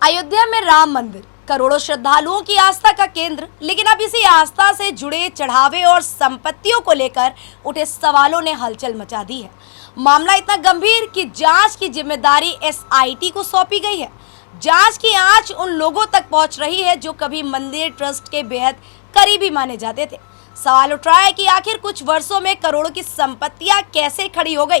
अयोध्या में राम मंदिर करोड़ों श्रद्धालुओं की आस्था का केंद्र, लेकिन अब इसी आस्था से जुड़े चढ़ावे और संपत्तियों को लेकर उठे सवालों ने हलचल मचा दी है। मामला इतना गंभीर कि जांच की जिम्मेदारी एसआईटी को सौंपी गई है। जांच की आंच उन लोगों तक पहुंच रही है जो कभी मंदिर ट्रस्ट के बेहद करीबी माने जाते थे। सवाल उठ रहा है कि आखिर कुछ वर्षों में करोड़ों की संपत्तियां कैसे खड़ी हो गई?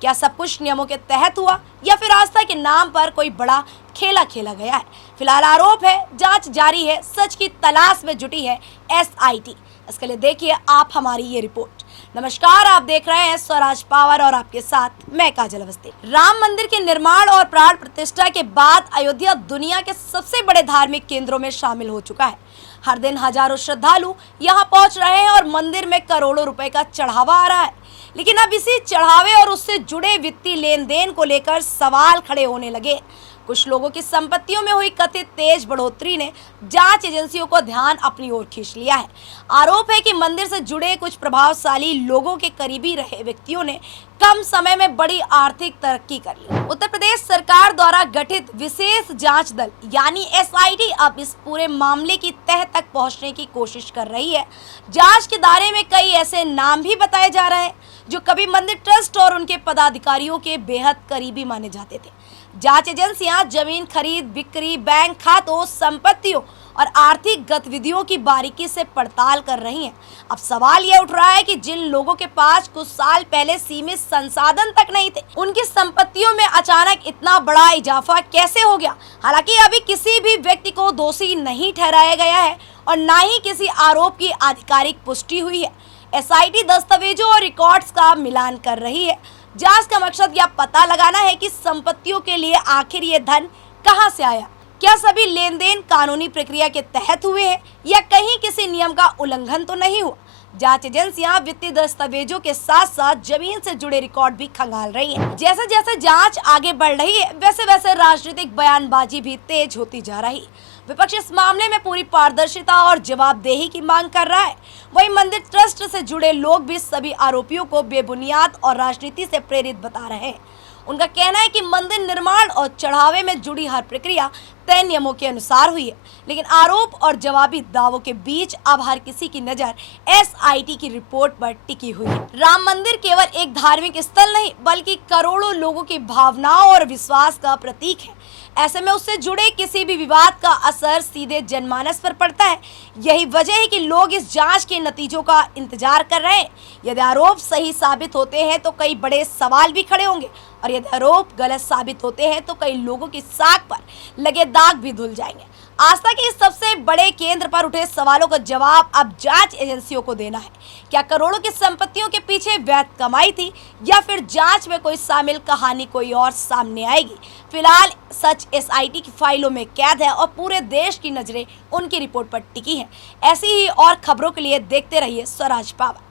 क्या सब कुछ नियमों के तहत हुआ या फिर आस्था के नाम पर कोई बड़ा खेला खेला गया है? फिलहाल आरोप है, जांच जारी है, सच की तलाश में जुटी है एसआईटी। इसके लिए देखिए आप हमारी ये रिपोर्ट। नमस्कार, आप देख रहे हैं स्वराज पावर और आपके साथ मैं काजल अवस्थी। राम मंदिर के निर्माण और प्राण प्रतिष्ठा के बाद अयोध्या दुनिया के सबसे बड़े धार्मिक केंद्रों में शामिल हो चुका है। हर दिन हजारों श्रद्धालु यहां पहुंच रहे हैं और मंदिर में करोड़ों रुपए का चढ़ावा आ रहा है। लेकिन अब इसी चढ़ावे और उससे जुड़े वित्तीय लेन देन को लेकर सवाल खड़े होने लगे। कुछ लोगों की संपत्तियों में हुई कथित तेज बढ़ोतरी ने जांच एजेंसियों को ध्यान अपनी ओर खींच लिया है। आरोप है कि मंदिर से जुड़े कुछ प्रभावशाली लोगों के करीबी रहे व्यक्तियों ने कम समय में बड़ी आर्थिक तरक्की कर ली। उत्तर प्रदेश सरकार द्वारा गठित विशेष जांच दल यानी एसआईटी अब इस पूरे मामले की तह तक पहुंचने की कोशिश कर रही है। जांच के दायरे में कई ऐसे नाम भी बताए जा रहे हैं जो कभी मंदिर ट्रस्ट और उनके पदाधिकारियों के बेहद करीबी माने जाते थे। जांच एजेंसियां जमीन खरीद बिक्री, बैंक खातों, संपत्तियों और आर्थिक गतिविधियों की बारीकी से पड़ताल कर रही हैं। अब सवाल यह उठ रहा है कि जिन लोगों के पास कुछ साल पहले सीमित संसाधन तक नहीं थे, उनकी संपत्तियों में अचानक इतना बड़ा इजाफा कैसे हो गया? हालांकि अभी किसी भी व्यक्ति को दोषी नहीं ठहराया गया है और न ही किसी आरोप की आधिकारिक पुष्टि हुई है। एसआईटी दस्तावेजों और रिकॉर्ड्स का मिलान कर रही है। जांच का मकसद यह पता लगाना है कि संपत्तियों के लिए आखिर ये धन कहां से आया। क्या सभी लेन देन कानूनी प्रक्रिया के तहत हुए हैं या कहीं किसी नियम का उल्लंघन तो नहीं हुआ? जांच एजेंसियां वित्तीय दस्तावेजों के साथ साथ जमीन से जुड़े रिकॉर्ड भी खंगाल रही हैं। जैसे जैसे जांच आगे बढ़ रही है, वैसे वैसे राजनीतिक बयानबाजी भी तेज होती जा रही। विपक्ष इस मामले में पूरी पारदर्शिता और जवाबदेही की मांग कर रहा है। वहीं मंदिर ट्रस्ट से जुड़े लोग भी सभी आरोपियों को बेबुनियाद और राजनीति से प्रेरित बता रहे हैं। उनका कहना है कि मंदिर निर्माण और चढ़ावे में जुड़ी हर प्रक्रिया तय नियमों के अनुसार हुई है, लेकिन आरोप और जवाबी दावों के बीच अब हर किसी की नजर एसआईटी की रिपोर्ट पर टिकी हुई है। राम मंदिर केवल एक धार्मिक स्थल नहीं, बल्कि करोड़ों लोगों की भावनाओं और विश्वास का प्रतीक है। ऐसे में उससे जुड़े किसी भी विवाद का असर सीधे जनमानस पर पड़ता है। यही वजह है कि लोग इस जांच के नतीजों का इंतजार कर रहे हैं। यदि आरोप सही साबित होते हैं तो कई बड़े सवाल भी खड़े होंगे और यदि आरोप गलत साबित होते हैं तो कई लोगों की साख पर लगे दाग भी धुल जाएंगे। आस्था के इस सबसे बड़े केंद्र पर उठे सवालों का जवाब अब जांच एजेंसियों को देना है। क्या करोड़ों की संपत्तियों के पीछे वैध कमाई थी या फिर जांच में कोई शामिल कहानी कोई और सामने आएगी? फिलहाल सच एसआईटी की फाइलों में कैद है और पूरे देश की नजरें उनकी रिपोर्ट पर टिकी है। ऐसी ही और खबरों के लिए देखते रहिए स्वराज पावर।